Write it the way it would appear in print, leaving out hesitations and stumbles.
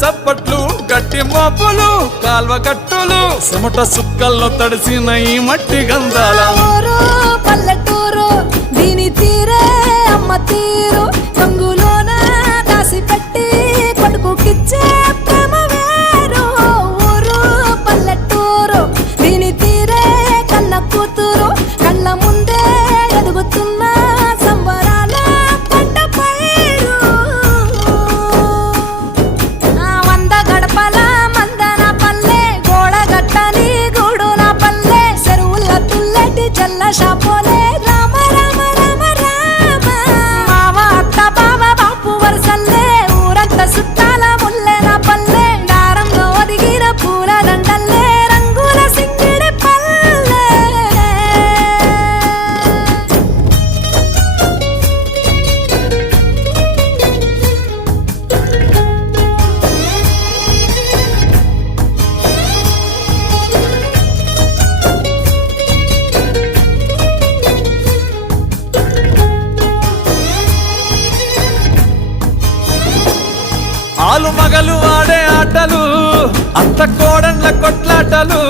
సప్పట్లు గట్టి మోపులు కాల్వ కట్టులు చెమట సుక్కల్లో తడిసిన ఈ మట్టి గంధాల ఊరు పల్లెటూరు దీని తీరే అమ్మ తీరు కంగులోన దాసి పెట్టి కొడుకుకిచ్చే ప్రేమ వేరు ఊరు పల్లెటూరు దీని తీరే కన్న కూతురు కళ్ళ ముందే ఎదుగుతున్న సంబరాల పంట పైరు వంద గడపల మందన పల్లె గోడగట్టని గూడున పల్లె చెరువుల తుల్లటి చల్ల షాపోలే రామ రామ రామ రామ మావ అత్త బావ బాపు వరసల్లే ఊరంత సుట్టాల ముల్లెన పల్లె దారంలో ఒదిగిన పూల దండల్లే రంగుల సింగిడి పల్లె ఆలు మగలు ఆడే ఆటలు అత్త కోడళ్ళ కొట్లాటలు